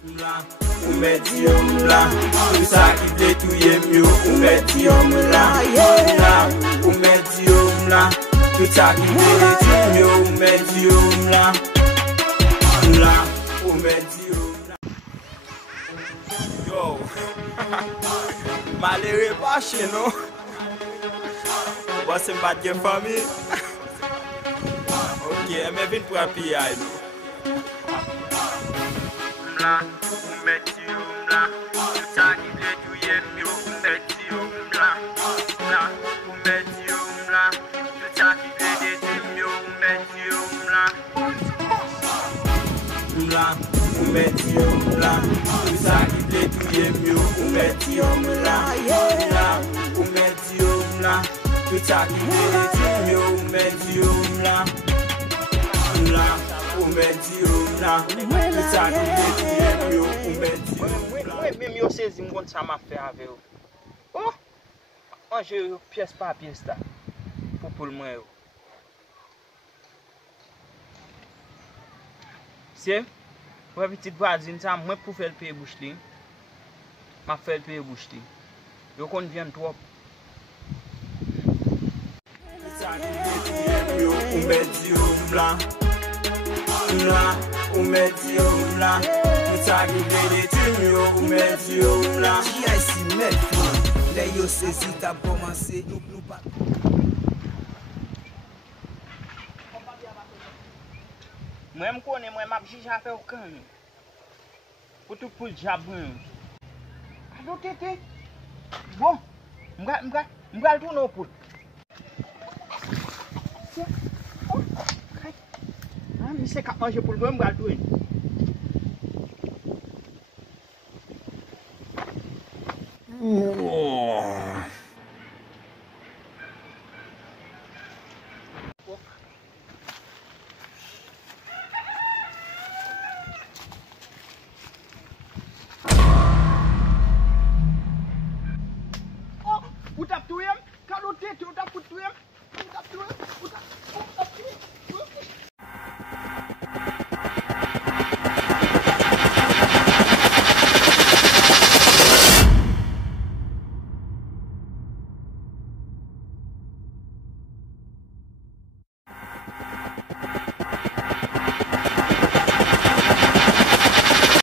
Ou meti om la, tout ça qui vle touye mieux. Ou meti om la, ou meti om la, tout ça qui vle touye mieux. Ou meti om la, ou meti om la. Yo, malere pas chez nous. Bon, c'est pas de famille. Ok, mais vite pour appuyer. Là, ou meti om la, tout ça qui vle touye mieux. Ou meti om la, ou meti om la, tout ça qui vle touye mieux. Ou meti om la, ou meti om la, tout ça qui vle touye mieux. Ou meti om la, ou meti om la, tout ça qui vle touye mieux. Ou meti om la, ou meti om la, tout ça qui vle touye mieux. Ou meti om la. Oui, même yo saisi m'gon ça m'a fait avec yo. Oh, moi j'ai pièce par pièce là pour le moi yo. C'est ouais petite voisine ça moi pour faire payer bouche li. M'a fait payer bouche li. Yo kon vient trop. Ou meti om la, ou meti om la, tout ça qui vle touye mieux. Ou meti om la. J.I.C. met les yo saisi t'as commencé nous pas. Moi me connais moi m'a déjà fait aucun. Pour tout pour jabon. Allo tété. Bon, m'gal tourner au pout. Ah, mais c'est qu'à manger pour le bon m'gal tourner. Ou tap touye, quand on tête, ou tap touye, ou tap touye, ou tap